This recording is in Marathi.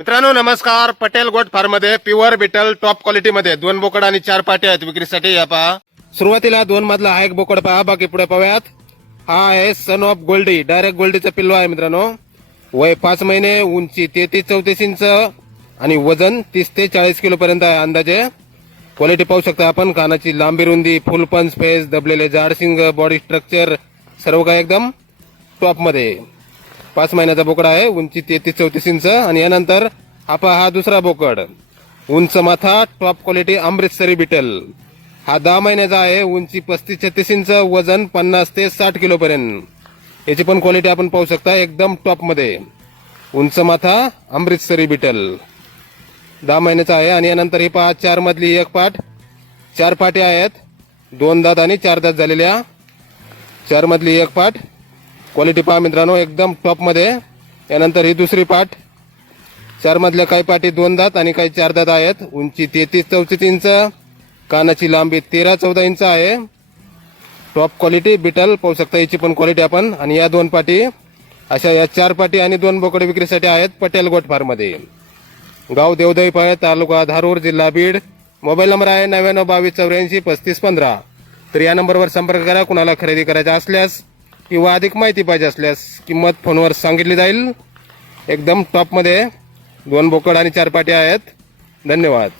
मित्रांनो नमस्कार. पटेल गोट फार्ममध्ये प्युअर बिटल टॉप क्वालिटी मध्ये दोन बोकड आणि चार पाटे आहेत विक्रीसाठी. या पहा. सुरुवातीला दोन मधला हा एक बोकड पहा. बाकी पुढे पाहूयात. हा आहे सन ऑफ गोल्डी डायरेक्ट गोल्डीचा पिल्लो आहे मित्रांनो. वय पाच महिने उंची तेहतीस चौतीस इंच आणि वजन तीस ते चाळीस किलो पर्यंत आहे अंदाजे. क्वालिटी पाहू शकता आपण. कानाची लांबी रुंदी फुल पंच फेस दबलेले झाडसिंग बॉडी स्ट्रक्चर सर्व काही एकदम टॉपमध्ये. पाच महिन्याचा बोकड आहे उंची तेहतीस चौतीस इंच. आणि यानंतर हा पहा हा दुसरा बोकड. उंच माथा टॉप क्वालिटी अमृतसरी बिटल हा दहा महिन्याचा आहे उंची पस्तीस छत्तीस इंच वजन पन्नास ते साठ किलो पर्यंत. याची पण क्वालिटी आपण पाहू शकता एकदम टॉपमध्ये. उंच माथा अमृतसरी बिटल दहा महिन्याचा आहे आणि यानंतर ही पहा चार मधली एक पाठ. चार पाट्या आहेत. दोन दात आणि चार दात झालेल्या. चार मधली एक पाठ. क्वालिटी पहा मित्रांनो एकदम टॉपमध्ये यानंतर ही दुसरी पाठ. चारमधल्या काही पाठी दोन दात आणि काही चार दात आहेत. उंची तेहतीस चौतीस इंच कानाची लांबी तेरा चौदा इंच आहे. टॉप क्वालिटी बिटल पाहू शकता याची पण क्वालिटी आपण. आणि या दोन पाठी अशा या चार पाठी आणि दोन बोकडे विक्रीसाठी आहेत पटेल गोट फार्ममध्ये. गाव देवदई पाय तालुका धारूर जिल्हा बीड. मोबाईल नंबर आहे नव्याण्णव बावीस चौऱ्याऐंशी पस्तीस पंधरा. तर या नंबरवर संपर्क करा कुणाला खरेदी करायचा असल्यास. किंवा अधिक माहिती पाहिजे असल्यास किंमत फोनवर सांगितली जाईल. एकदम टॉपमध्ये दोन बोकड आणि चार पाट्या आहेत. धन्यवाद.